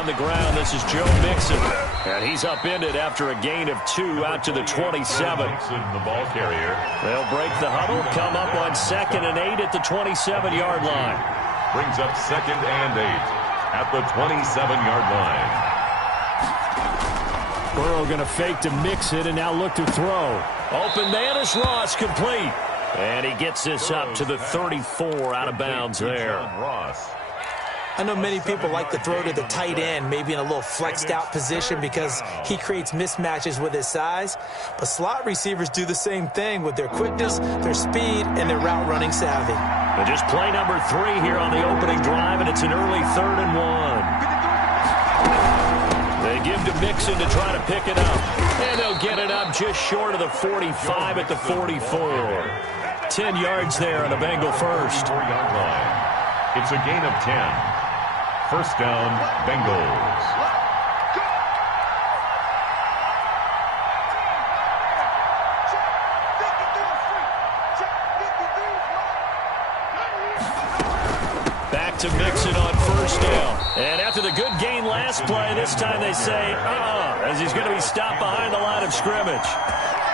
on the ground. This is Joe Mixon. And he's upended after a gain of 2 out to the 27. Mixon, the ball carrier. They'll break the huddle, come up on 2nd and 8 at the 27-yard line. Brings up 2nd and 8 at the 27-yard line. Burrow going to fake to mix it and now look to throw. Open man is Ross, complete. And he gets this up to the 34 out of bounds there. I know many people like to throw to the tight end, maybe in a little flexed out position because he creates mismatches with his size. But slot receivers do the same thing with their quickness, their speed, and their route running savvy. And just play number 3 here on the opening drive, and it's an early 3rd and 1. They give to Mixon to try to pick it up. And they'll get it up just short of the 45 at the 44. 10 yards there on the Bengal first. 4-yard line. It's a gain of 10. First down, Bengals. Back to Mixon on first down. And after the good gain last play, this time they say, as he's going to be stopped behind the line of scrimmage.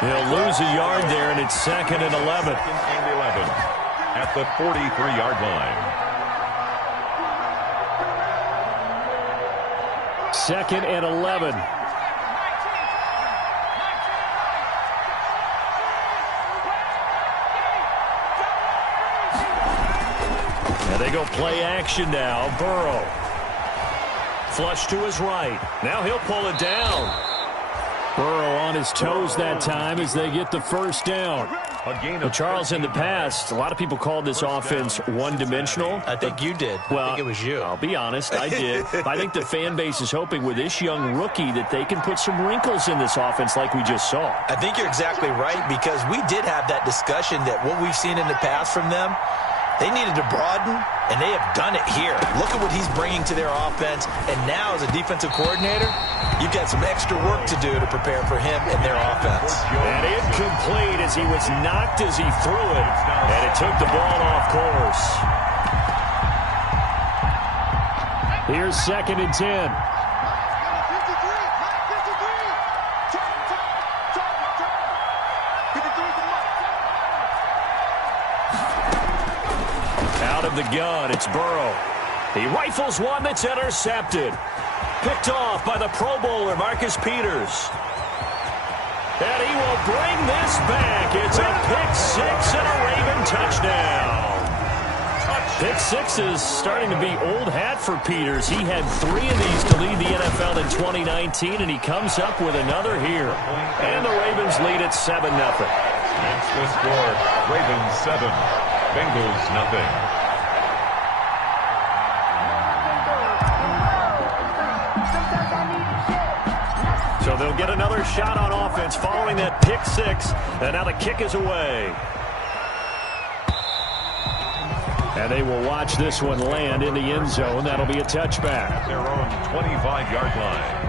He'll lose a yard there, and it's 2nd and 11. 2nd and 11 at the 43-yard line. 2nd and 11. And they go play action now. Burrow. Flush to his right. Now he'll pull it down. Burrow on his toes that time as they get the first down. Well, Charles, in the past, a lot of people called this offense one-dimensional. I think you did. Well, I think it was you. I'll be honest, I did. I think the fan base is hoping with this young rookie that they can put some wrinkles in this offense like we just saw. I think you're exactly right because we did have that discussion that what we've seen in the past from them, they needed to broaden, and they have done it here. Look at what he's bringing to their offense, and now as a defensive coordinator, you've got some extra work to do to prepare for him and their offense. And incomplete as he was knocked as he threw it, and it took the ball off course. Here's 2nd and 10. Out of the gun, it's Burrow. He rifles one that's intercepted. Picked off by the Pro Bowler, Marcus Peters. And he will bring this back. It's a pick-6 and a Raven touchdown. Pick-6 is starting to be old hat for Peters. He had 3 of these to lead the NFL in 2019, and he comes up with another here. And the Ravens lead at 7-0. That's the score. Ravens 7, Bengals nothing. So they'll get another shot on offense following that pick-6, and now the kick is away. And they will watch this one land in the end zone. That'll be a touchback. At their own 25-yard line.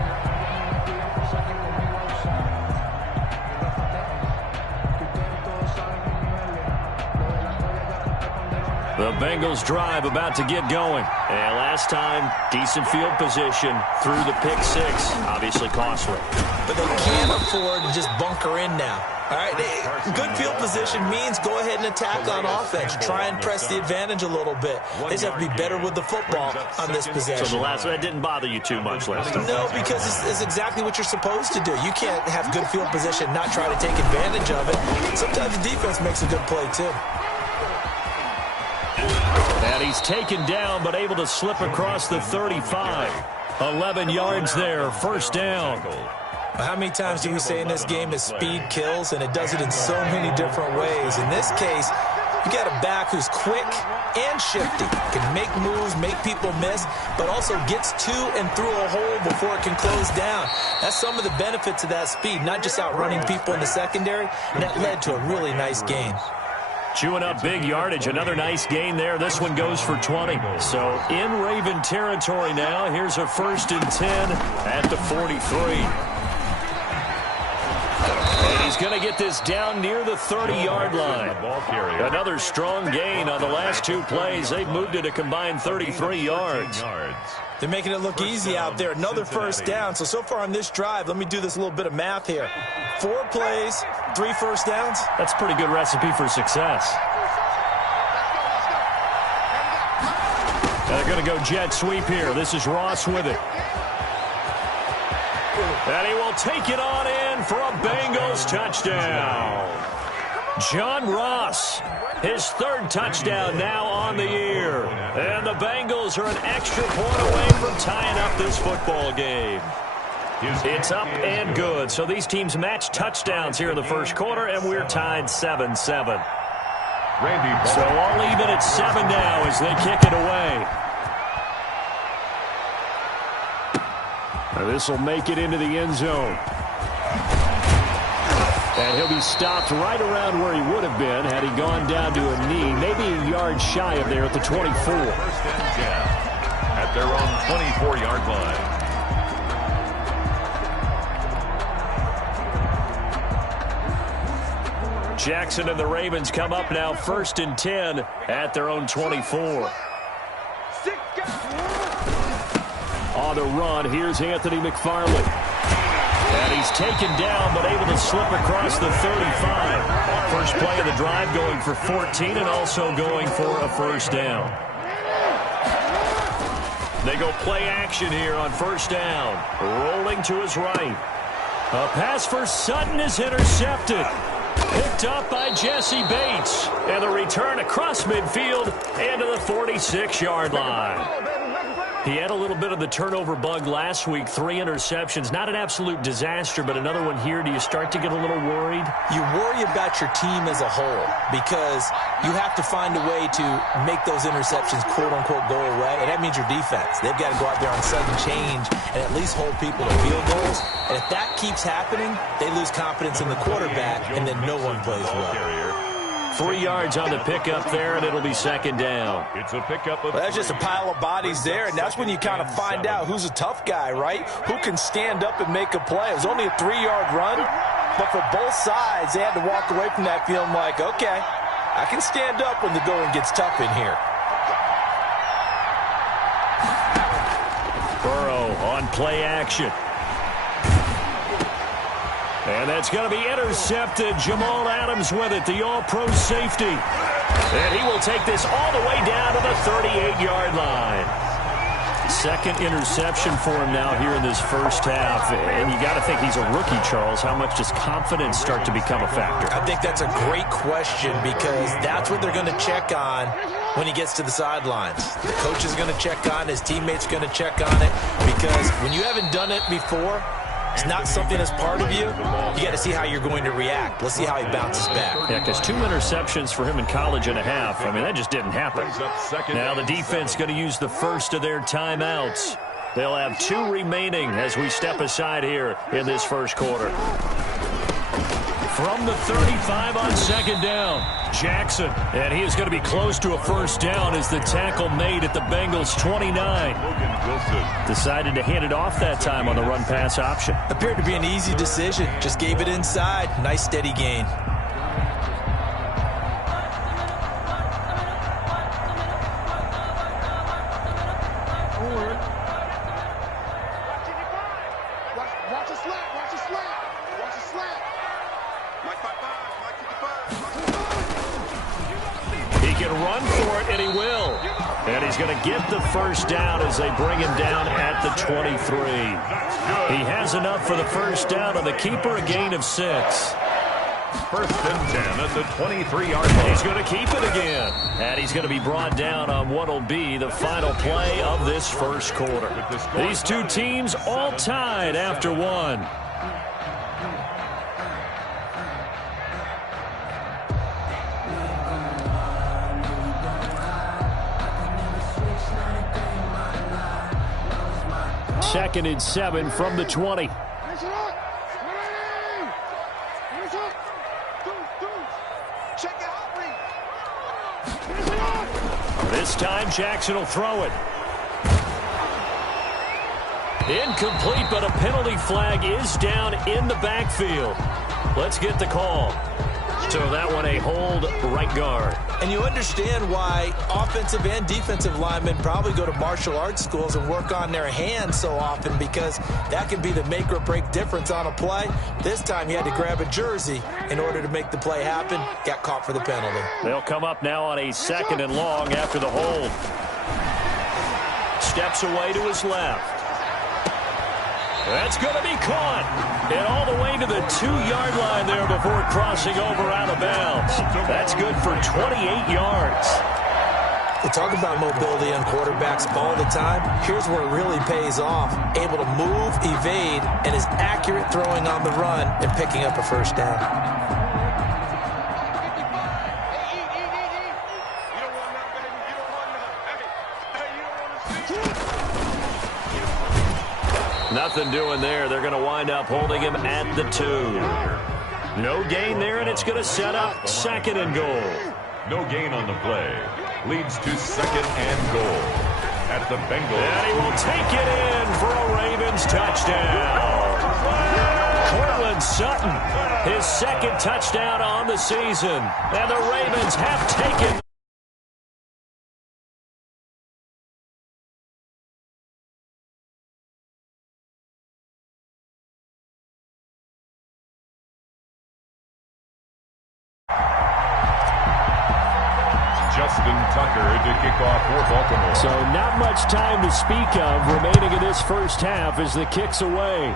The Bengals drive about to get going. And last time, decent field position through the pick-6. Obviously costly. But they can't afford to just bunker in now. All right, good field position means go ahead and attack on offense. Try and press the advantage a little bit. They just have to be better with the football on this possession. So the last one, that didn't bother you too much last time? No, because it's exactly what you're supposed to do. You can't have good field position, not try to take advantage of it. Sometimes the defense makes a good play, too. And he's taken down, but able to slip across the 35. 11 yards there, first down. How many times do we say in this game that speed kills, and it does it in so many different ways? In this case, you got a back who's quick and shifty, can make moves, make people miss, but also gets to and through a hole before it can close down. That's some of the benefits of that speed, not just outrunning people in the secondary, and that led to a really nice gain. Chewing up big yardage. Another nice gain there. This one goes for 20. So in Raven territory now. Here's a 1st and 10 at the 43. And He's going to get this down near the 30-yard line. Another strong gain on the last two plays. They've moved it a combined 33 yards. They're making it look easy out there. Another first down. So far on this drive, let me do this little bit of math here. 4 plays, 3 first downs. That's a pretty good recipe for success. They're going to go jet sweep here. This is Ross with it. And he will take it on in for a Bengals touchdown. John Ross, his 3rd touchdown now on the year. And the Bengals are an extra point away from tying up this football game. It's up and good. So these teams match touchdowns here in the first quarter, and we're tied 7-7. So all even at 7 now as they kick it away. This will make it into the end zone. And he'll be stopped right around where he would have been had he gone down to a knee, maybe a yard shy of there at the 24. First and 10 at their own 24-yard line. Jackson and the Ravens come up now 1st and 10 at their own 24. On the run, here's Anthony McFarland. And he's taken down, but able to slip across the 35. First play of the drive going for 14 and also going for a first down. They go play action here on first down. Rolling to his right. A pass for Sutton is intercepted. Picked up by Jesse Bates. And the return across midfield and to the 46-yard line. He had a little bit of the turnover bug last week, 3 interceptions. Not an absolute disaster, but another one here. Do you start to get a little worried? You worry about your team as a whole because you have to find a way to make those interceptions, quote-unquote, go away, and that means your defense. They've got to go out there on sudden change and at least hold people to field goals. And if that keeps happening, they lose confidence in the quarterback, and then no one plays well. 3 yards on the pickup there, and it'll be second down. It's a pickup of that's just a pile of bodies there, and that's when you kind of find out who's a tough guy, right? Who can stand up and make a play. It was only a 3-yard run, but for both sides, they had to walk away from that feeling like, okay, I can stand up when the going gets tough in here. Burrow on play action. And that's going to be intercepted. Jamal Adams with it, the all-pro safety. And he will take this all the way down to the 38-yard line. Second interception for him now here in this first half. And you got to think he's a rookie, Charles. How much does confidence start to become a factor? I think that's a great question because that's what they're going to check on when he gets to the sidelines. The coach is going to check on, his teammates going to check on it because when you haven't done it before, it's not something that's part of you. You got to see how you're going to react. Let's see how he bounces back. Yeah, because 2 interceptions for him in college and a half. I mean, that just didn't happen. Now the defense going to use the first of their timeouts. They'll have 2 remaining as we step aside here in this first quarter. From the 35 on second down, Jackson. And he is going to be close to a first down as the tackle made at the Bengals 29. Decided to hand it off that time on the run-pass option. Appeared to be an easy decision. Just gave it inside. Nice steady gain. Going to get the first down as they bring him down at the 23. He has enough for the first down on the keeper, a gain of 6. First and 10 at the 23-yard line. He's going to keep it again. And he's going to be brought down on what will be the final play of this first quarter. These two teams all tied after 1. Second and 7 from the 20. This time Jackson will throw it. Incomplete, but a penalty flag is down in the backfield. Let's get the call. So that one a hold right guard. And you understand why offensive and defensive linemen probably go to martial arts schools and work on their hands so often, because that can be the make or break difference on a play. This time he had to grab a jersey in order to make the play happen. Got caught for the penalty. They'll come up now on a 2nd and long after the hold. Steps away to his left. That's going to be caught. And all the way to the 2-yard line there before crossing over out of bounds. That's good for 28 yards. We talk about mobility on quarterbacks all the time. Here's where it really pays off. Able to move, evade, and is accurate throwing on the run and picking up a first down. Nothing doing there. They're going to wind up holding him at the 2. No gain there, and it's going to set up 2nd and goal. No gain on the play. Leads to 2nd and goal at the Bengals. And he will take it in for a Ravens touchdown. Cortland Sutton, his 2nd touchdown on the season. And the Ravens have taken to kick off for Baltimore. So not much time to speak of remaining in this first half as the kick's away.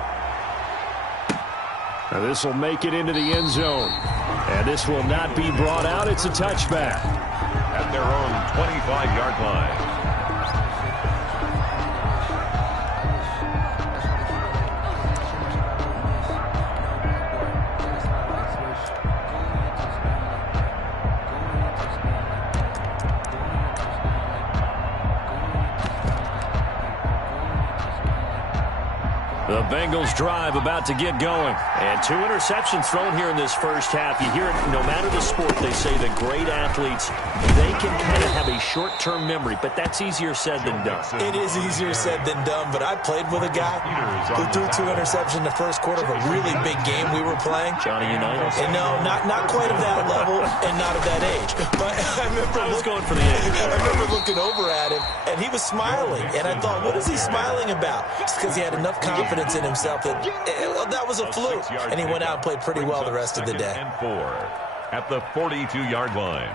Now this will make it into the end zone. And this will not be brought out. It's a touchback. At their own 25-yard line. The Bengals drive about to get going. And 2 interceptions thrown here in this first half. You hear it no matter the sport. They say that great athletes, they can kind of have a short-term memory, but that's easier said than done. It is easier said than done, but I played with a guy who threw 2 interceptions in the first quarter of a really big game we were playing. Johnny Unitas? And no, not quite of that level and not of that age. But I was going for the age. I remember looking over at him, and he was smiling. And I thought, what is he smiling about? It's because he had enough confidence in himself that was a fluke, and he went out and played pretty well the rest of the day. And 4 at the 42-yard line.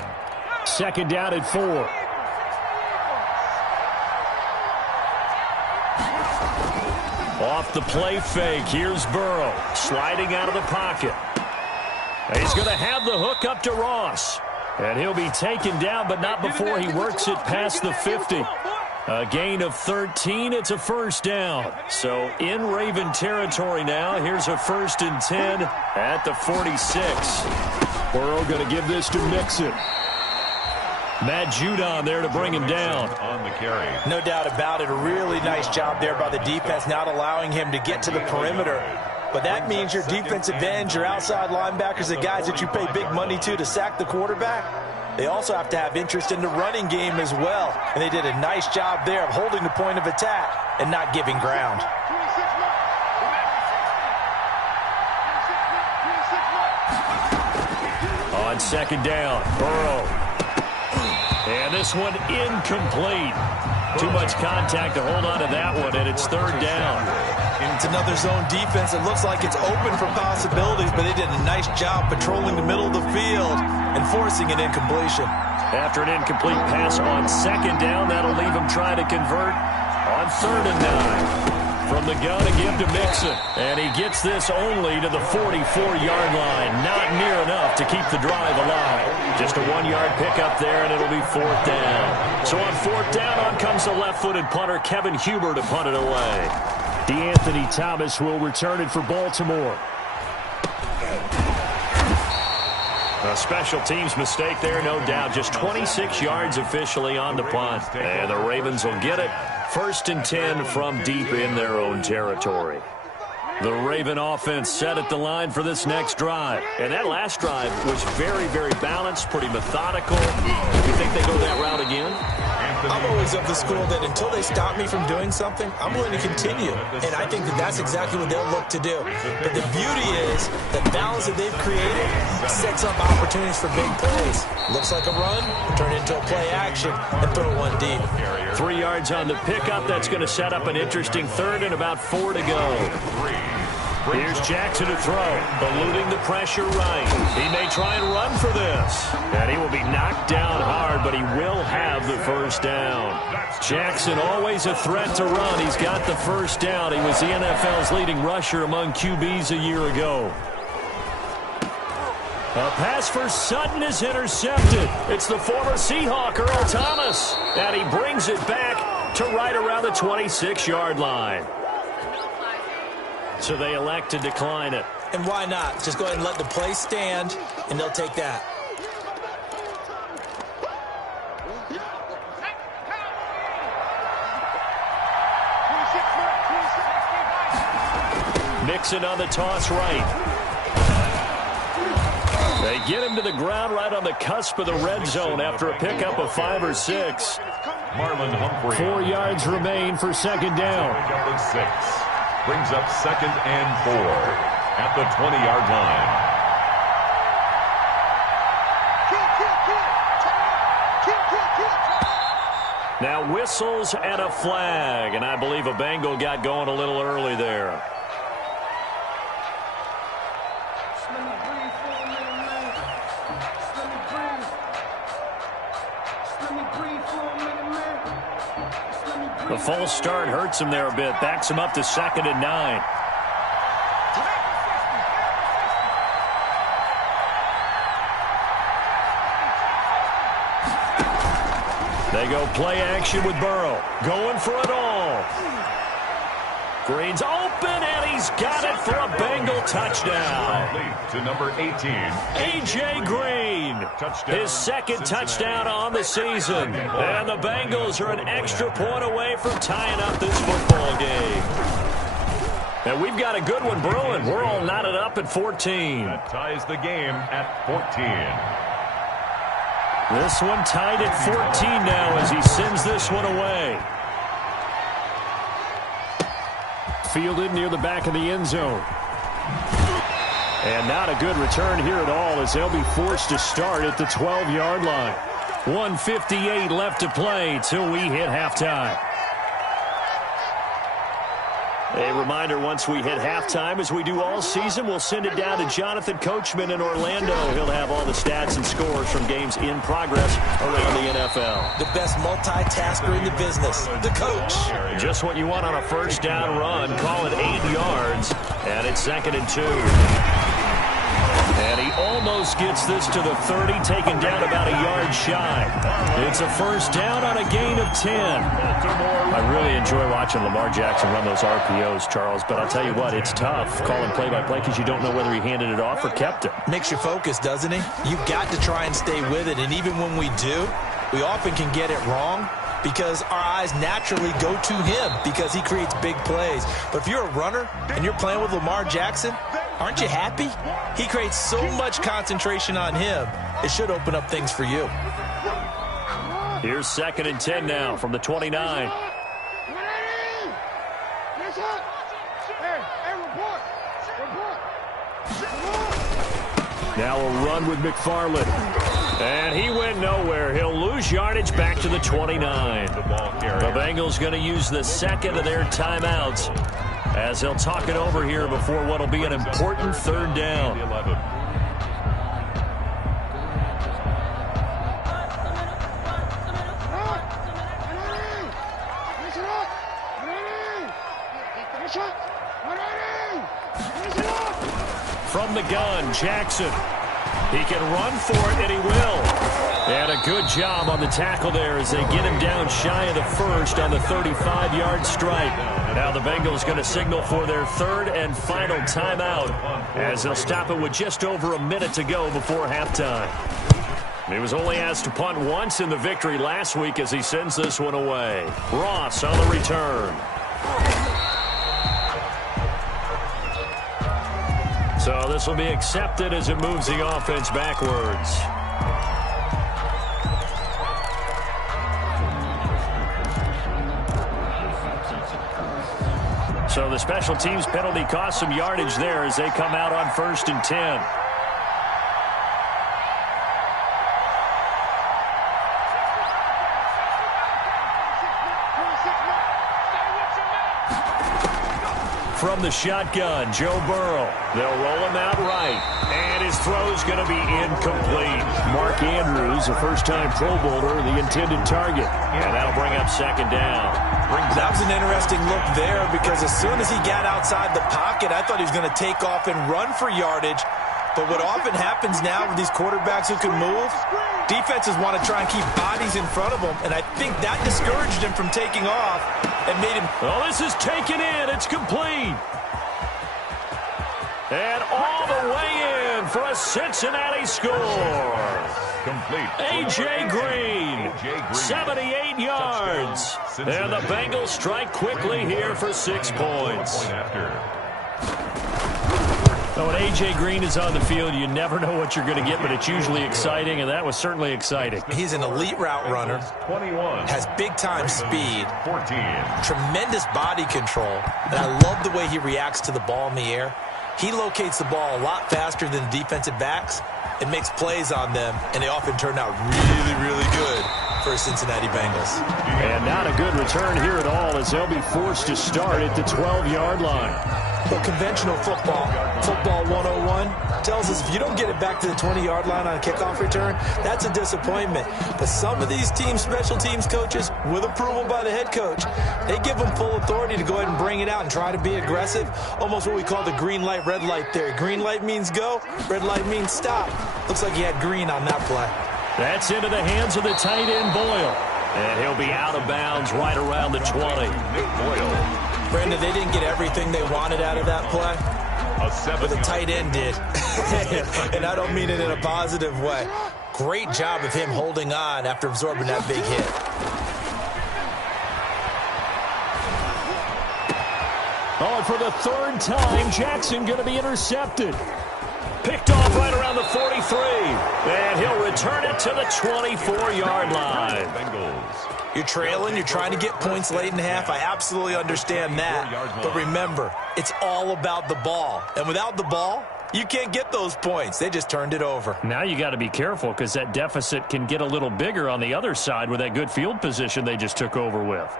2nd down and 4. Off the play fake, here's Burrow sliding out of the pocket. He's going to have the hook up to Ross, and he'll be taken down, but not before he works it past the 50. A gain of 13. It's a first down. So in Raven territory now. Here's a 1st and 10 at the 46. Burrow going to give this to Mixon. Matt Judon there to bring him down. On the carry. No doubt about it. A really nice job there by the defense, not allowing him to get to the perimeter. But that means your defensive ends, your outside linebackers, the guys that you pay big money to sack the quarterback, they also have to have interest in the running game as well. And they did a nice job there of holding the point of attack and not giving ground. On 2nd down, Burrow. And this one incomplete. Too much contact to hold on to that one, and it's 3rd down. And it's another zone defense. It looks like it's open for possibilities, but they did a nice job patrolling the middle of the field and forcing an incompletion. After an incomplete pass on 2nd down, that'll leave him trying to convert on 3rd and 9. From the gun to give to Mixon. And he gets this only to the 44-yard line. Not near enough to keep the drive alive. Just a 1-yard pickup there, and it'll be 4th down. So on 4th down, on comes the left-footed punter, Kevin Huber, to punt it away. DeAnthony Thomas will return it for Baltimore. A special teams mistake there, no doubt. Just 26 yards officially on the punt. And the Ravens will get it. 1st and 10 from deep in their own territory. The Raven offense set at the line for this next drive. And that last drive was very, very balanced, pretty methodical. You think they go that route again? I'm always of the school that until they stop me from doing something, I'm willing to continue. And I think that that's exactly what they'll look to do. But the beauty is the balance that they've created sets up opportunities for big plays. Looks like a run, turn it into a play action, and throw one deep. 3 yards on the pickup. That's going to set up an interesting third and about 4 to go. Here's Jackson to throw, eluding the pressure right. He may try and run for this. And he will be knocked down hard, but he will have the first down. Jackson always a threat to run. He's got the first down. He was the NFL's leading rusher among QBs a year ago. A pass for Sutton is intercepted. It's the former Seahawk, Earl Thomas. And he brings it back to right around the 26-yard line. So they elect to decline it. And why not? Just go ahead and let the play stand, and they'll take that. Mixon on the toss right. They get him to the ground right on the cusp of the red zone after a pickup of 5 or 6. Marlon Humphrey. 4 yards remain for second down. Pickup of 6. Brings up 2nd and 4 at the 20-yard line. Now whistles and a flag, and I believe a Bengal got going a little early there. The false start hurts him there a bit. Backs him up to 2nd and 9. They go play action with Burrow. Going for it all. Green's open, and he's got it for a Bengal touchdown. To number 18. A.J. Green. His 2nd touchdown on the season. And the Bengals are an extra point away from tying up this football game. And we've got a good one brewing. We're all knotted up at 14. That ties the game at 14. This one tied at 14 now as he sends this one away. Fielded near the back of the end zone. And not a good return here at all as they'll be forced to start at the 12-yard line. 1:58 left to play till we hit halftime. A reminder, once we hit halftime, as we do all season, we'll send it down to Jonathan Coachman in Orlando. He'll have all the stats and scores from games in progress around the NFL. The best multitasker in the business, the coach. Just what you want on a first down run. Call it 8 yards, and it's 2nd and 2. And he almost gets this to the 30, taken down about a yard shy. It's a first down on a gain of 10. I really enjoy watching Lamar Jackson run those RPOs, Charles, but I'll tell you what, it's tough calling play-by-play because you don't know whether he handed it off or kept it. Makes you focus, doesn't he? You've got to try and stay with it, and even when we do, we often can get it wrong because our eyes naturally go to him because he creates big plays. But if you're a runner and you're playing with Lamar Jackson, aren't you happy? He creates so much concentration on him, it should open up things for you. Here's 2nd and 10 now from the 29. Now a run with McFarland. And he went nowhere. He'll lose yardage back to the 29. The Bengals going to use the 2nd of their timeouts as they'll talk it over here before what will be an important 3rd down. From the gun, Jackson. He can run for it, and he will. And a good job on the tackle there as they get him down shy of the first on the 35-yard stripe. Now the Bengals going to signal for their 3rd and final timeout as they'll stop it with just over a minute to go before halftime. He was only asked to punt once in the victory last week as he sends this one away. Ross on the return. So this will be accepted as it moves the offense backwards. So the special teams penalty cost some yardage there as they come out on 1st and 10. From the shotgun, Joe Burrow. They'll roll him out right. And his throw's going to be incomplete. Mark Andrews, a first-time Pro Bowler, the intended target. And that'll bring up 2nd down. That was an interesting look there because as soon as he got outside the pocket, I thought he was going to take off and run for yardage. But what often happens now with these quarterbacks who can move, defenses want to try and keep bodies in front of them, and I think that discouraged him from taking off and made him... Oh, this is taken in. It's complete. And all the way in for a Cincinnati score. Complete. A.J. Green, 78 yards. And the Bengals strike quickly here for 6 points. When A.J. Green is on the field, you never know what you're going to get, but it's usually exciting, and that was certainly exciting. He's an elite route runner, 21, has big-time speed, 14, tremendous body control, and I love the way he reacts to the ball in the air. He locates the ball a lot faster than the defensive backs and makes plays on them, and they often turn out really, really good for Cincinnati Bengals. And not a good return here at all as they'll be forced to start at the 12-yard line. Well, conventional football 101, tells us if you don't get it back to the 20-yard line on a kickoff return, that's a disappointment. But some of these teams, special teams coaches, with approval by the head coach, they give them full authority to go ahead and bring it out and try to be aggressive, almost what we call the green light, red light theory. Green light means go, red light means stop. Looks like he had green on that play. That's into the hands of the tight end, Boyle. And he'll be out of bounds right around the 20. Nick Boyle. Brandon, they didn't get everything they wanted out of that play, but the tight end did. And I don't mean it in a positive way. Great job of him holding on after absorbing that big hit. Oh, and for the 3rd time, Jackson going to be intercepted. Picked off right around the 43. And he'll return it to the 24-yard line. Bengals. You're trailing, you're trying to get points late in the half. I absolutely understand that. But remember, it's all about the ball. And without the ball, you can't get those points. They just turned it over. Now you got to be careful because that deficit can get a little bigger on the other side with that good field position they just took over with.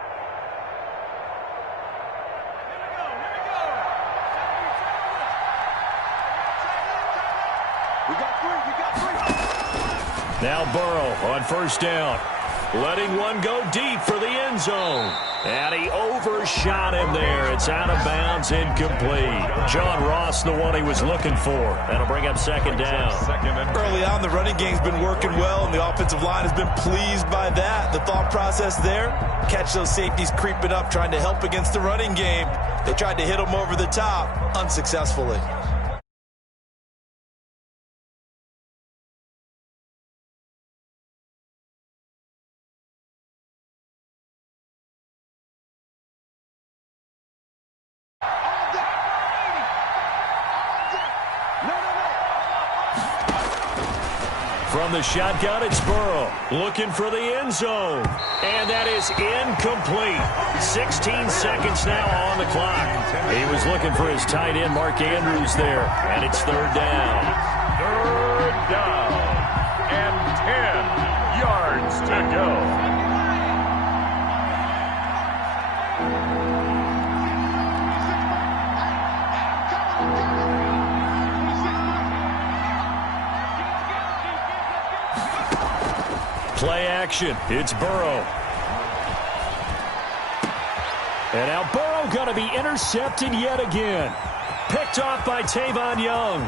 Now Burrow on 1st down. Letting one go deep for the end zone. And he overshot him there. It's out of bounds, incomplete. John Ross, the one he was looking for. That'll bring up 2nd down. Early on, the running game's been working well, and the offensive line has been pleased by that. The thought process there, catch those safeties creeping up, trying to help against the running game. They tried to hit them over the top, unsuccessfully. From the shotgun, it's Burrow looking for the end zone. And that is incomplete. 16 seconds now on the clock. He was looking for his tight end, Mark Andrews, there. And it's 3rd down. 3rd down. And 10 yards to go. Play action. It's Burrow. And now Burrow going to be intercepted yet again. Picked off by Tavon Young.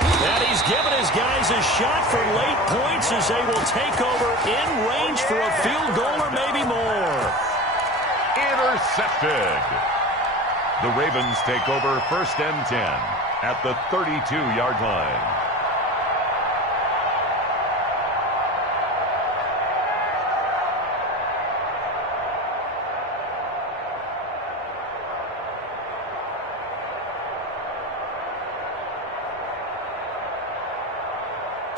And he's given his guys a shot for late points as they will take over in range for a field goal or maybe more. Intercepted. The Ravens take over 1st and 10 at the 32-yard line.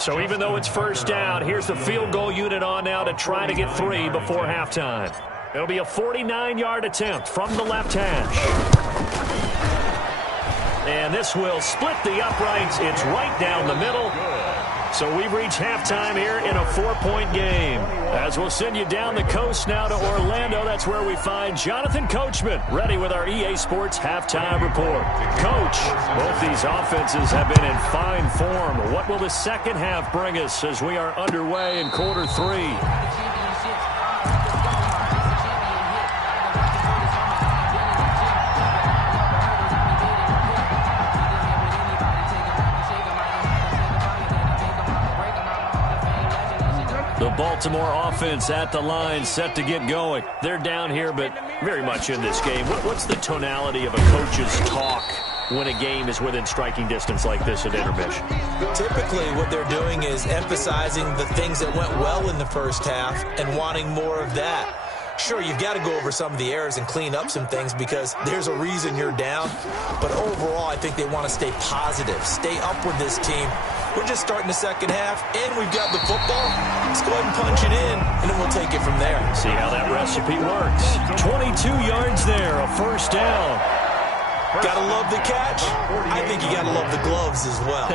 So even though it's first down, here's the field goal unit on now to try to get 3 before halftime. It'll be a 49-yard attempt from the left hash. And this will split the uprights. It's right down the middle. So we've reached halftime here in a 4-point game. As we'll send you down the coast now to Orlando, that's where we find Jonathan Coachman, ready with our EA Sports halftime report. Coach, both these offenses have been in fine form. What will the second half bring us as we are underway in quarter 3? The Baltimore offense at the line, set to get going. They're down here, but very much in this game. What's the tonality of a coach's talk when a game is within striking distance like this at intermission? Typically, what they're doing is emphasizing the things that went well in the first half and wanting more of that. Sure, you've got to go over some of the errors and clean up some things because there's a reason you're down. But overall, I think they want to stay positive, stay up with this team. We're just starting the second half, and we've got the football. Let's go ahead and punch it in, and then we'll take it from there. See how that recipe works. 22 yards there, a first down. Gotta love the catch. I think you gotta love the gloves as well.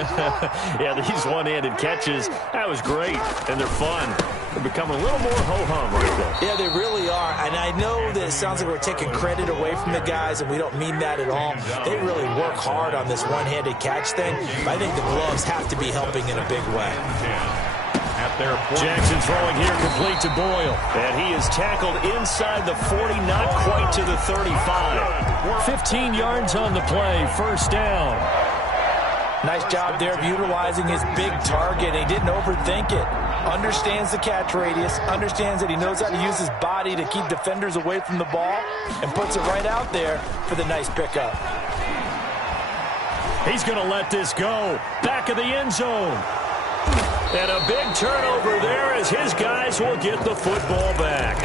Yeah, these one-handed catches, that was great, and they're fun. They're becoming a little more ho-hum right there. Yeah, they really are, and I know that it sounds like we're taking credit away from the guys, and we don't mean that at all. They really work hard on this one-handed catch thing, but I think the gloves have to be helping in a big way. Jackson throwing here complete to Boyle. And he is tackled inside the 40, not quite to the 35. 15 yards on the play, first down. Nice job there of utilizing his big target. He didn't overthink it. Understands the catch radius, understands that he knows how to use his body to keep defenders away from the ball, and puts it right out there for the nice pickup. He's going to let this go. Back of the end zone. And a big turnover there as his guys will get the football back.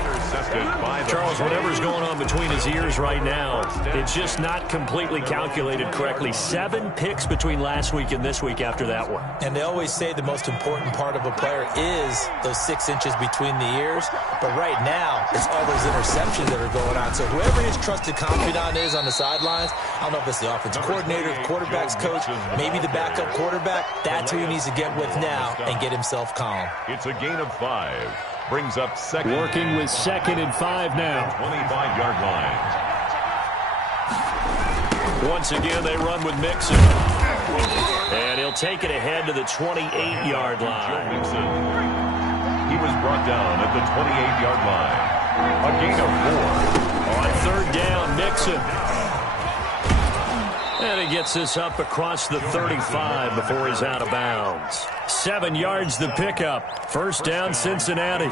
Charles, whatever's going on between his ears right now, it's just not completely calculated correctly. 7 picks between last week and this week after that one. And they always say the most important part of a player is those 6 inches between the ears. But right now, it's all those interceptions that are going on. So whoever his trusted confidant is on the sidelines, I don't know if it's the offensive coordinator, the quarterback's coach, maybe the backup quarterback, that's who he needs to get with now and get himself calm. It's a gain of 5. Brings up second. Working with 2nd and 5 now. 25-yard line. Once again, they run with Mixon. And he'll take it ahead to the 28-yard line. Mixon. He was brought down at the 28-yard line. A gain of 4. On 3rd down, Mixon. And he gets this up across the 35 before he's out of bounds. 7 yards the pickup. First down, Cincinnati.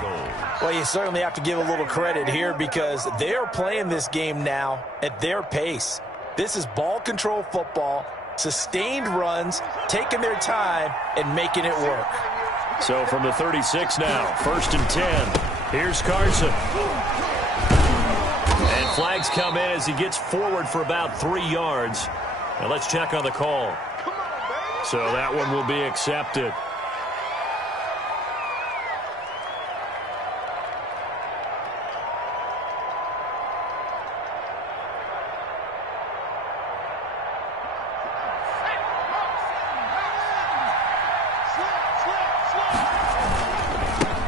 Well, you certainly have to give a little credit here because they're playing this game now at their pace. This is ball control football, sustained runs, taking their time, and making it work. So from the 36 now, 1st and 10. Here's Carson. And flags come in as he gets forward for about 3 yards. Now let's check on the call. So that one will be accepted.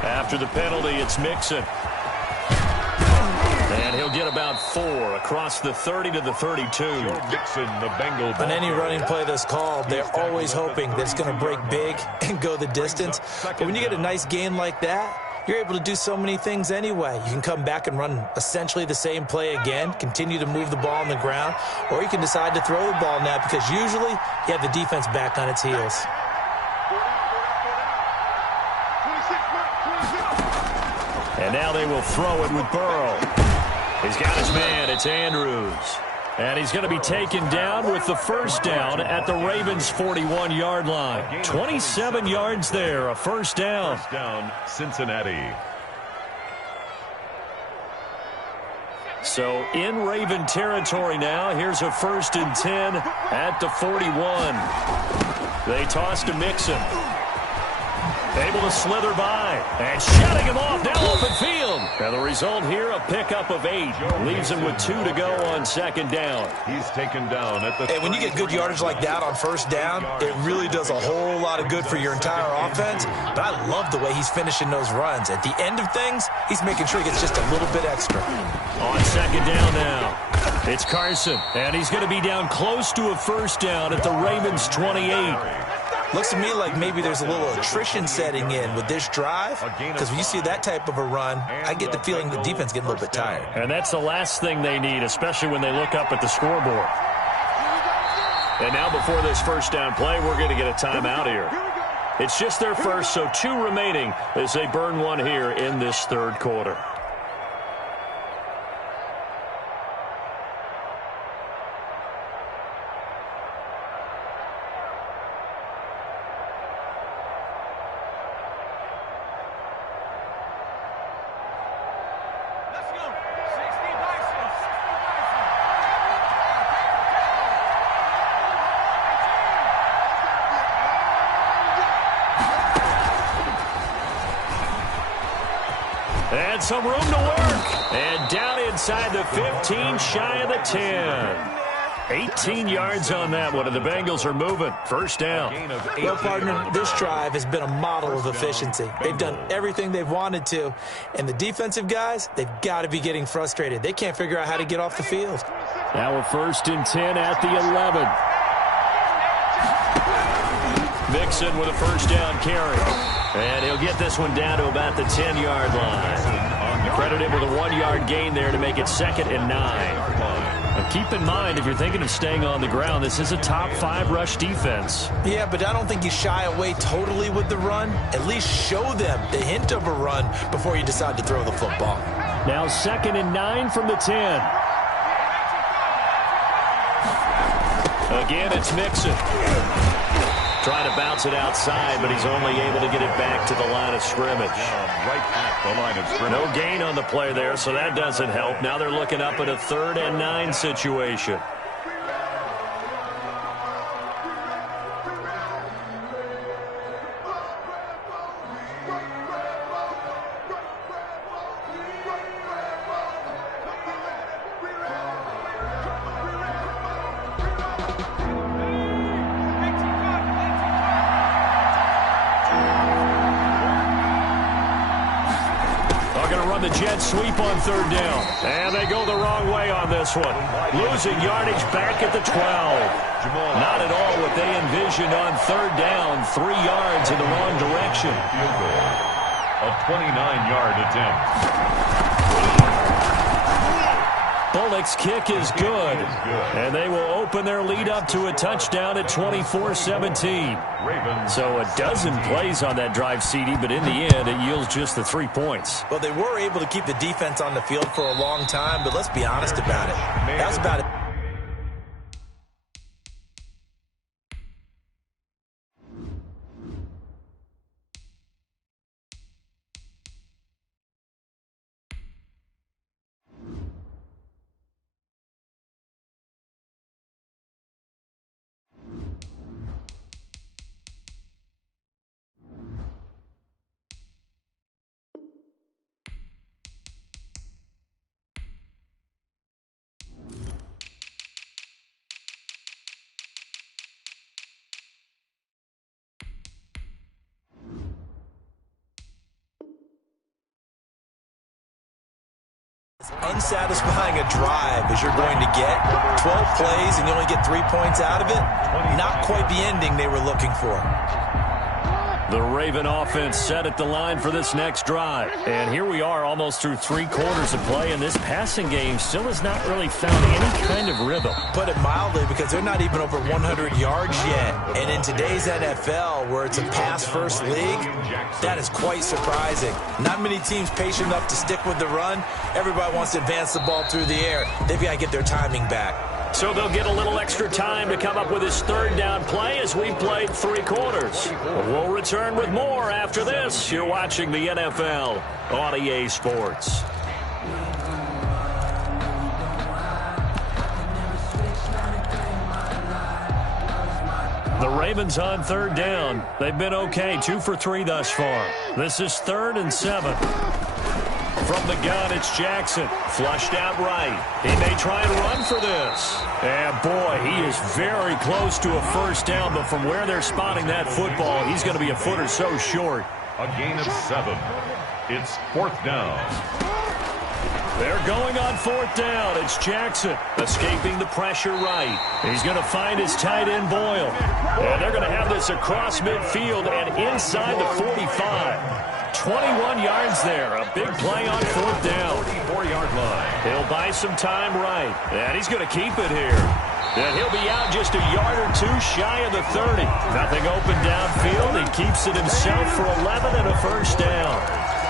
After the penalty, it's Mixon. And he'll get about 4 across the 30 to the 32. Mixon, the Bengal. On any running play that's called, they're always hoping that it's going to break big and go the distance. But when you get a nice gain like that, you're able to do so many things anyway. You can come back and run essentially the same play again, continue to move the ball on the ground, or you can decide to throw the ball now because usually you have the defense back on its heels. And now they will throw it with Burrow. He's got his man. It's Andrews. And he's going to be taken down with the first down at the Ravens' 41-yard line. 27 yards there, a first down. First down, Cincinnati. So in Raven territory now. Here's a 1st and 10 at the 41. They toss to Mixon. Able to slither by. And shutting him off now open field. And the result here, a pickup of 8. Leaves him with 2 to go on second down. He's taken down at the... Hey, when you get good yardage like that on first down, it really does a whole lot of good for your entire offense. But I love the way he's finishing those runs. At the end of things, he's making sure he gets just a little bit extra. On second down now, it's Carson. And he's going to be down close to a first down at the Ravens' 28. Looks to me like maybe there's a little attrition setting in with this drive, because when you see that type of a run, I get the feeling the defense getting a little bit tired. And that's the last thing they need, especially when they look up at the scoreboard. And now before this first down play, we're going to get a timeout here. It's just their first, so 2 remaining as they burn one here in this third quarter. And some room to work. And down inside the 15, shy of the 10. 18 yards on that one, and the Bengals are moving. First down. Well, partner, this drive has been a model of efficiency. They've done everything they've wanted to, and the defensive guys, they've got to be getting frustrated. They can't figure out how to get off the field. Now we're first and 10 at the 11. Mixon with a first down carry. And he'll get this one down to about the 10-yard line. Credit him with a 1-yard gain there to make it second and 9. Now keep in mind, if you're thinking of staying on the ground, this is a top 5 rush defense. Yeah, but I don't think you shy away totally with the run. At least show them the hint of a run before you decide to throw the football. Now second and 9 from the 10. Again, it's Mixon. Trying to bounce it outside, but he's only able to get it back to the line of scrimmage. Right at the line of scrimmage. No gain on the play there, so that doesn't help. Now they're looking up at a 3rd and 9 situation. The jet sweep on 3rd down. And they go the wrong way on this one. Losing yardage back at the 12. Not at all what they envisioned on 3rd down. 3 yards in the wrong direction. Field goal. A 29-yard attempt. Bullock's kick is good. And they will open their lead up to a touchdown at 24-17. So a dozen plays on that drive, CD, but in the end, it yields just the 3 points. Well, they were able to keep the defense on the field for a long time, but let's be honest about it. That's about it. Unsatisfying a drive as you're going to get 12 plays and you only get 3 points out of it. Not quite the ending they were looking for. The Raven offense set at the line for this next drive. And here we are almost through 3 quarters of play, and this passing game still has not really found any kind of rhythm. Put it mildly, because they're not even over 100 yards yet. And in today's NFL, where it's a pass-first league, that is quite surprising. Not many teams patient enough to stick with the run. Everybody wants to advance the ball through the air. They've got to get their timing back. So they'll get a little extra time to come up with his 3rd down play as we played 3 quarters. We'll return with more after this. You're watching the NFL on EA Sports. The Ravens on third down. They've been okay, 2 for 3 thus far. This is 3rd and 7. From the gun, it's Jackson. Flushed out right. He may try and run for this. And, boy, he is very close to a first down, but from where they're spotting that football, he's going to be a foot or so short. A gain of 7. It's 4th down. They're going on 4th down. It's Jackson escaping the pressure right. He's going to find his tight end Boyle. And they're going to have this across midfield and inside the 45. 21 yards there. A big play on 4th down. 44-yard line. He'll buy some time right. And he's going to keep it here. And he'll be out just a yard or 2 shy of the 30. Nothing open downfield. He keeps it himself for 11 and a first down.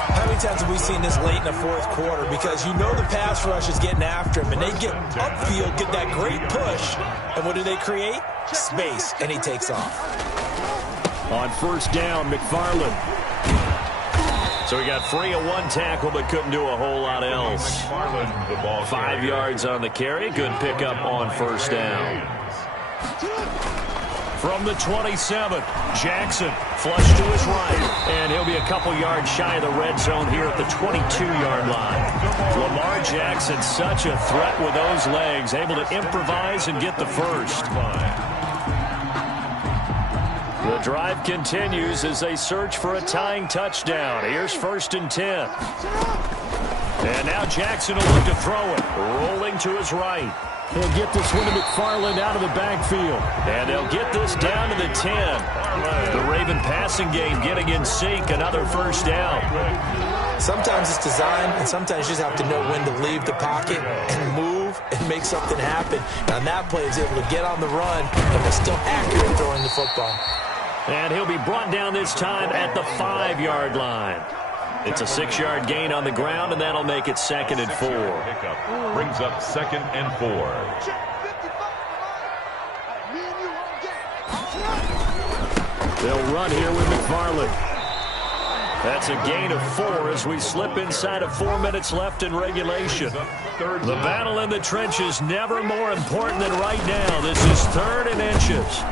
How many times have we seen this late in the 4th quarter? Because you know the pass rush is getting after him, and they get upfield, get that great push. And what do they create? Space, and he takes off. On first down, McFarland. So he got free of 1 tackle, but couldn't do a whole lot else. 5 yards on the carry. Good pickup on first down. From the 27, Jackson flush to his right, and he'll be a couple yards shy of the red zone here at the 22-yard line. Lamar Jackson, such a threat with those legs, able to improvise and get the first. The drive continues as they search for a tying touchdown. Here's 1st and 10. And now Jackson will look to throw it, rolling to his right. He'll get this one to McFarland out of the backfield. And they'll get this down to the 10. The Raven passing game getting in sync. Another first down. Sometimes it's design, and sometimes you just have to know when to leave the pocket and move and make something happen. Now that play is able to get on the run and was still accurate throwing the football. And he'll be brought down this time at the 5-yard line. It's a 6-yard gain on the ground, and that'll make it 2nd and 4. Pickup brings up 2nd and 4. They'll run here with McFarland. That's a gain of 4 as we slip inside of 4 minutes left in regulation. The battle in the trenches never more important than right now. This is 3rd and inches.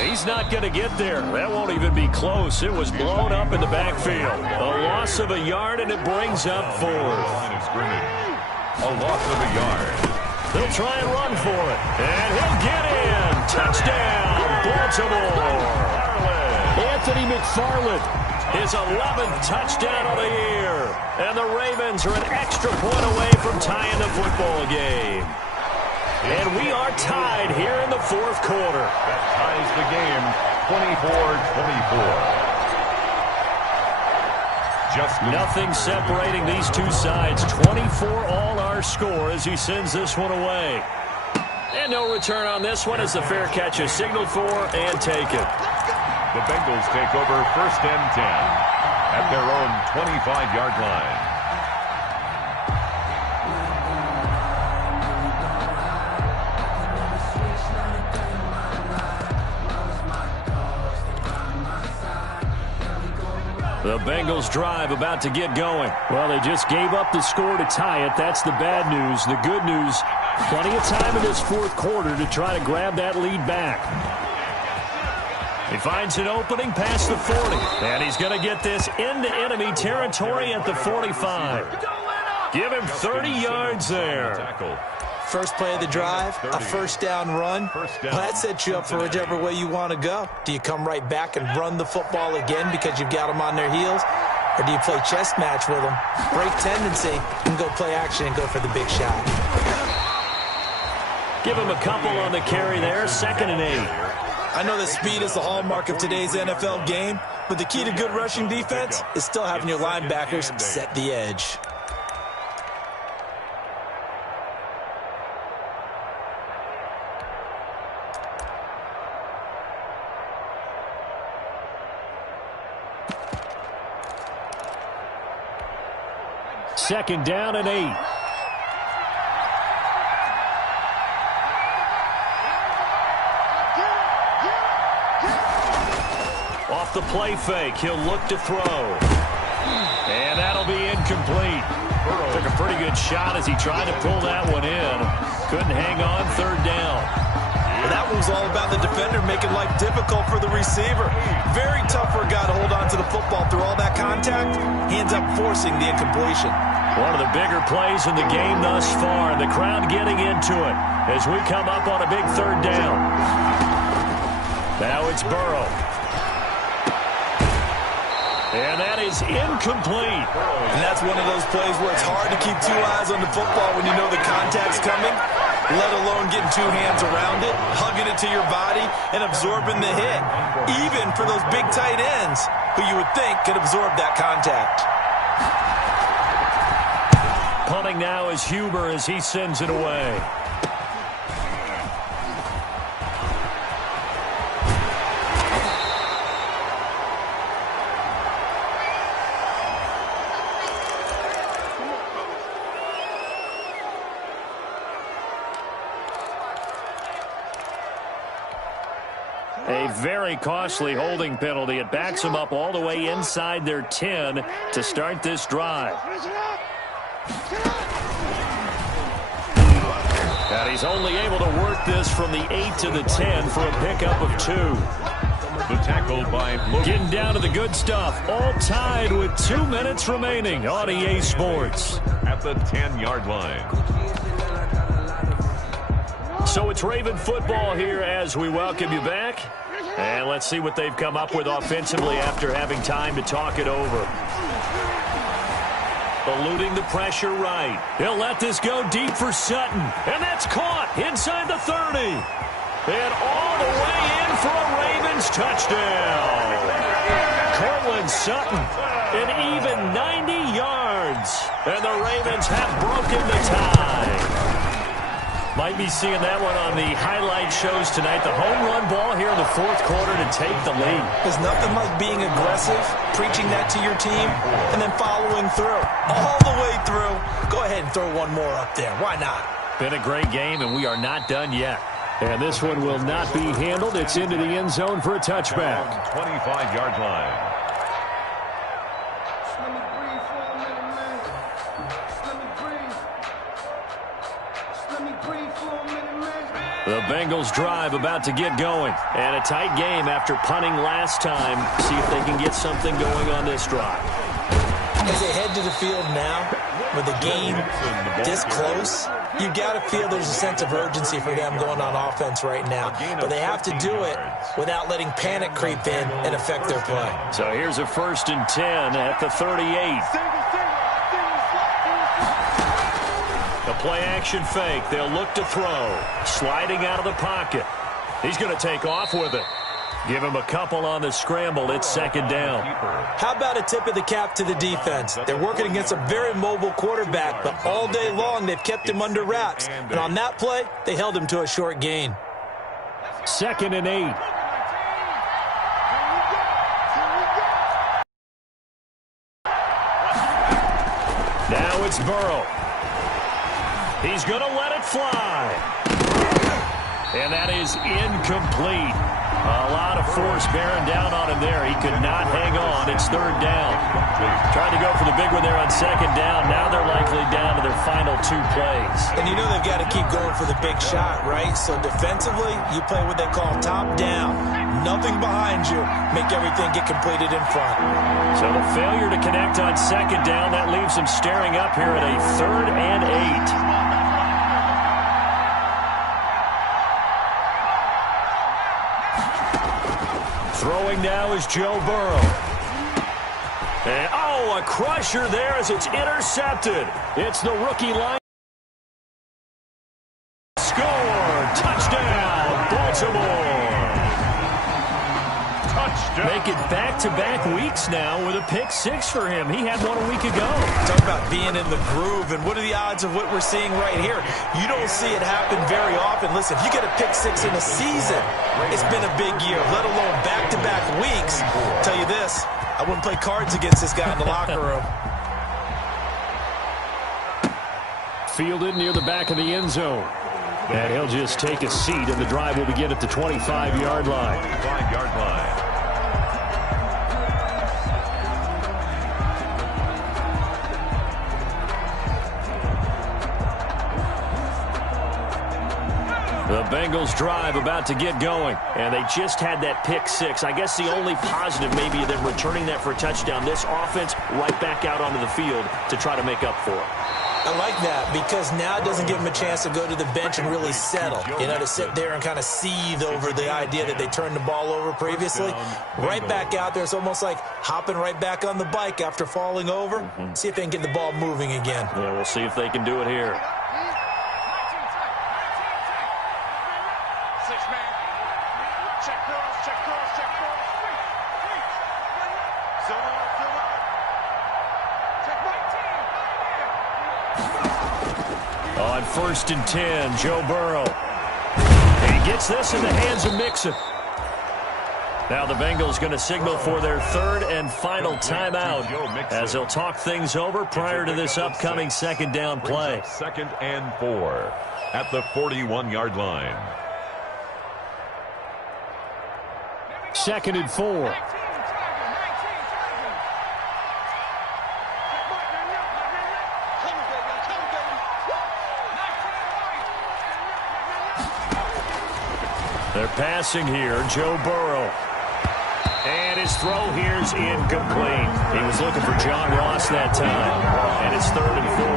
He's not going to get there. That won't even be close. It was blown up in the backfield. A loss of a yard, and it brings up 4th. A loss of a yard. They'll try and run for it. And he'll get in. Touchdown, Baltimore. Anthony McFarland, his 11th touchdown of the year. And the Ravens are an extra point away from tying the football game. And we are tied here in the 4th quarter. That ties the game, 24-24. Just nothing separating these two sides. 24 all our score as he sends this one away. And no return on this one as the fair catch is signaled for and taken. The Bengals take over 1st and 10 at their own 25-yard line. The Bengals drive about to get going. Well, they just gave up the score to tie it. That's the bad news. The good news, plenty of time in this 4th quarter to try to grab that lead back. He finds an opening past the 40. And he's going to get this into enemy territory at the 45. Give him 30 yards there. First play of the drive, a first down run. Well, that sets you up for whichever way you want to go. Do you come right back and run the football again because you've got them on their heels? Or do you play chess match with them, break tendency, and go play action and go for the big shot? Give him a couple on the carry there, 2nd and 8. I know that speed is the hallmark of today's NFL game, but the key to good rushing defense is still having your linebackers set the edge. Second down and 8. Off the play fake, he'll look to throw. And that'll be incomplete. Took a pretty good shot as he tried to pull that one in. Couldn't hang on third down. Well, that one was all about the defender making life difficult for the receiver. Very tough for a guy to hold on to the football through all that contact. He ends up forcing the incompletion. One of the bigger plays in the game thus far, and the crowd getting into it as we come up on a big third down. Now it's Burrow. And that is incomplete. And that's one of those plays where it's hard to keep two eyes on the football when you know the contact's coming, let alone getting two hands around it, hugging it to your body, and absorbing the hit. Even for those big tight ends who you would think could absorb that contact. Punting now is Huber as he sends it away. A very costly holding penalty. It backs them up all the way inside their 10 to start this drive. And he's only able to work this from the 8 to the 10 for a pickup of 2. The tackle by Logan. Getting down to the good stuff. All tied with 2 minutes remaining on EA Sports. At the 10-yard line. So it's Raven football here as we welcome you back. And let's see what they've come up with offensively after having time to talk it over. Eluding the pressure right. He'll let this go deep for Sutton. And that's caught inside the 30. And all the way in for a Ravens touchdown. Cortland Sutton, an even 90 yards. And the Ravens have broken the tie. Might be seeing that one on the highlight shows tonight. The home run ball here in the fourth quarter to take the lead. There's nothing like being aggressive, preaching that to your team, and then following through. All the way through. Go ahead and throw one more up there. Why not? Been a great game, and we are not done yet. And this one will not be handled. It's into the end zone for a touchback. 25-yard line. The Bengals drive about to get going. And a tight game after punting last time. See if they can get something going on this drive. As they head to the field now, with the game this close, you got to feel there's a sense of urgency for them going on offense right now. But they have to do it without letting panic creep in and affect their play. So here's a 1st and 10 at the 38. A play-action fake. They'll look to throw. Sliding out of the pocket. He's going to take off with it. Give him a couple on the scramble. It's 2nd down. How about a tip of the cap to the defense? They're working against a very mobile quarterback, but all day long they've kept him under wraps. And on that play, they held him to a short gain. 2nd and 8. Now it's Burrow. He's going to let it fly. And that is incomplete. A lot of force bearing down on him there. He could not hang on. It's 3rd down. Trying to go for the big one there on 2nd down. Now they're likely down to their final 2 plays. And you know they've got to keep going for the big shot, right? So defensively, you play what they call top down. Nothing behind you. Make everything get completed in front. So the failure to connect on 2nd down, that leaves them staring up here at a 3rd and 8. Throwing now is Joe Burrow. And, a crusher there as it's intercepted. It's the rookie line. Score! Touchdown, Baltimore! Touchdown! Make it back-to-back weeks now with a pick 6 for him. He had one a week ago. Talk about being in the groove, and what are the odds of what we're seeing right here? You don't see it happen very often. Listen, if you get a pick 6 in a season, it's been a big year, let alone back-to-back weeks. I'll tell you this, I wouldn't play cards against this guy in the locker room. Fielded near the back of the end zone. And he'll just take a seat, and the drive will begin at the 25-yard line. 25-yard line. The Bengals drive about to get going. And they just had that pick six. I guess the only positive maybe them returning that for a touchdown. This offense right back out onto the field to try to make up for it. I like that because now it doesn't give them a chance to go to the bench and really settle. You know, to sit there and kind of seethe over the idea that they turned the ball over previously. Right back out there. It's almost like hopping right back on the bike after falling over. See if they can get the ball moving again. Yeah, we'll see if they can do it here. On 1st and 10, Joe Burrow. And he gets this in the hands of Mixon. Now the Bengals going to signal for their third and final timeout as they'll talk things over prior to this upcoming second down play. 2nd and 4 at the 41-yard line. 2nd and 4. They're passing here, Joe Burrow. And his throw here's incomplete. He was looking for John Ross that time. And it's 3rd and 4.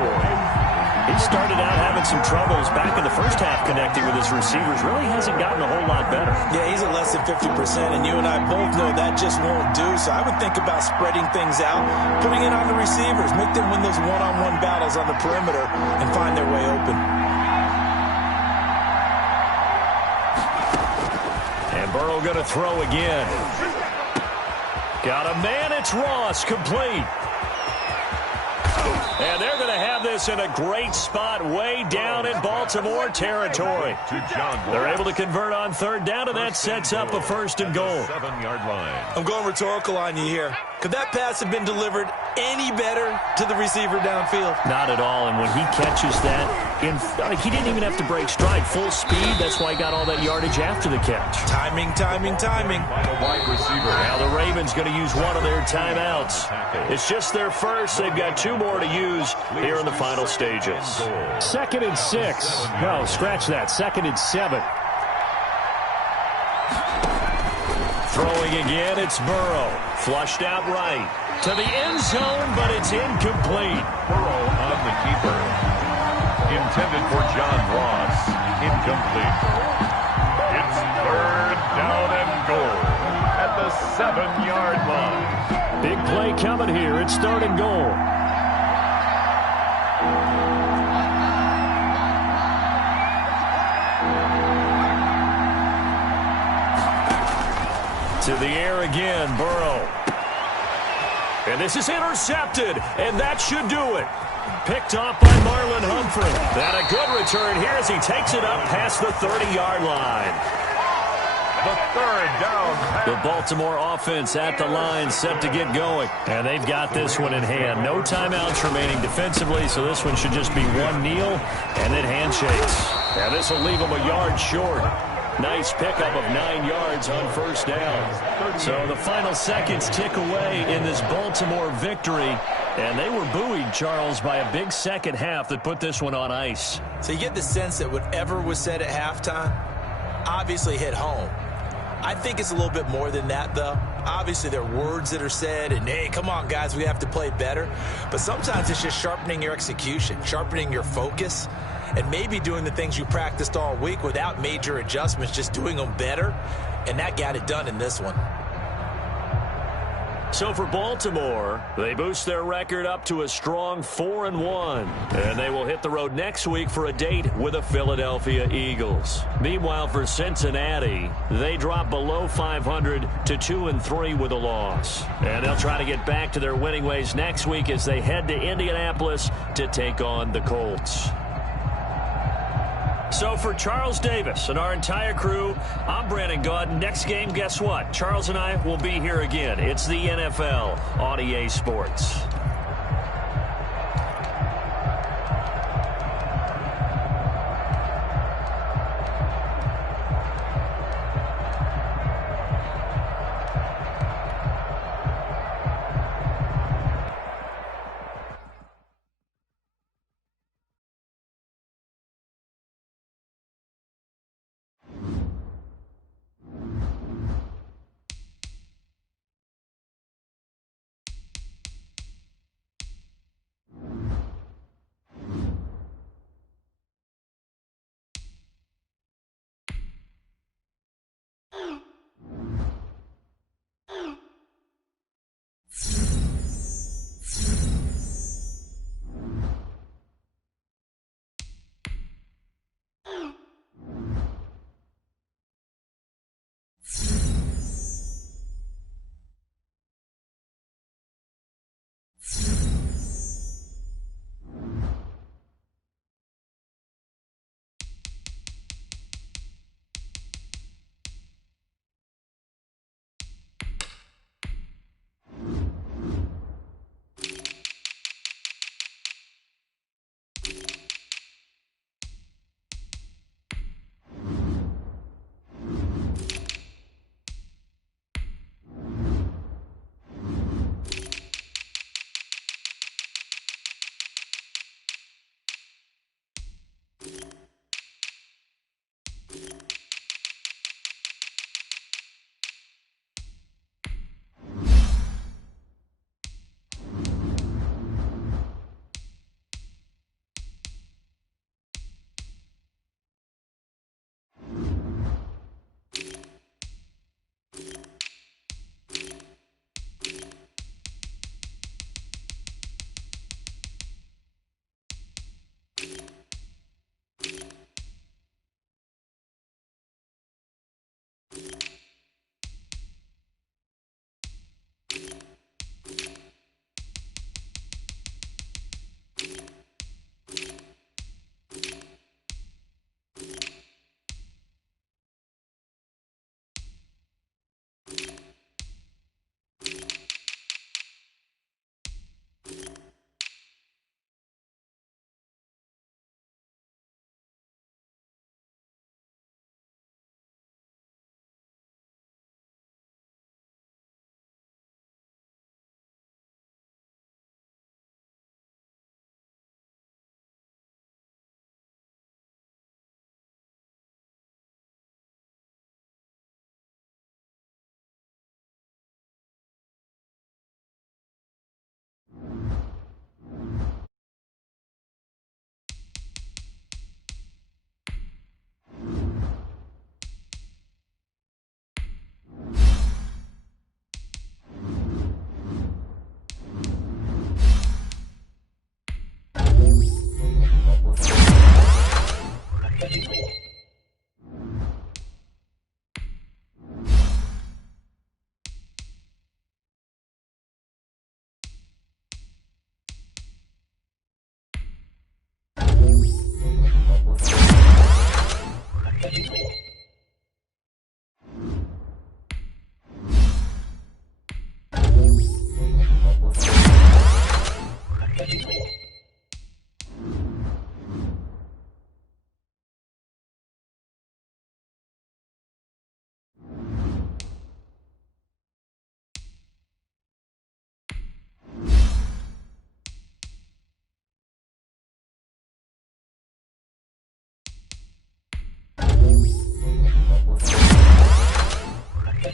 He started out having some troubles back in the first half connecting with his receivers. Really hasn't gotten a whole lot better. Yeah, he's at less than 50%, and you and I both know that just won't do. So I would think about spreading things out, putting it on the receivers, make them win those one-on-one battles on the perimeter and find their way open. Burrow going to throw again. Got a man, it's Ross, complete. And they're going to have this in a great spot way down in Baltimore territory. They're able to convert on 3rd down, and that sets up a 1st and goal. 7-yard line. I'm going rhetorical on you here. Could that pass have been delivered any better to the receiver downfield? Not at all, and when he catches that, he didn't even have to break stride. Full speed, that's why he got all that yardage after the catch. Timing, timing, timing. Wide receiver. Now the Ravens going to use one of their timeouts. It's just their first. They've got 2 more to use here in the final stages. 2nd and 6. No, scratch that. 2nd and 7. Throwing again, it's Burrow. Flushed out right. To the end zone, but it's incomplete. Burrow on the keeper. Intended for John Ross. Incomplete. It's 3rd down and goal at the 7-yard line. Big play coming here. It's 3rd and goal. To the air again, Burrow. And this is intercepted, and that should do it. Picked off by Marlon Humphrey. And a good return here as he takes it up past the 30-yard line. The 3rd down pass. The Baltimore offense at the line set to get going. And they've got this one in hand. No timeouts remaining defensively, so this one should just be one kneel and then handshakes. Now this will leave them a yard short. Nice pickup of 9 yards on 1st down. So the final seconds tick away in this Baltimore victory. And they were buoyed, Charles, by a big second half that put this one on ice. So you get the sense that whatever was said at halftime obviously hit home. I think it's a little bit more than that, though. Obviously, there are words that are said, and, hey, come on, guys, we have to play better. But sometimes it's just sharpening your execution, sharpening your focus, and maybe doing the things you practiced all week without major adjustments, just doing them better, and that got it done in this one. So for Baltimore, they boost their record up to a strong 4-1. And they will hit the road next week for a date with the Philadelphia Eagles. Meanwhile, for Cincinnati, they drop below 500 to 2-3 with a loss. And they'll try to get back to their winning ways next week as they head to Indianapolis to take on the Colts. So for Charles Davis and our entire crew, I'm Brandon Gaudin. Next game, guess what? Charles and I will be here again. It's the NFL on EA Sports.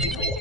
You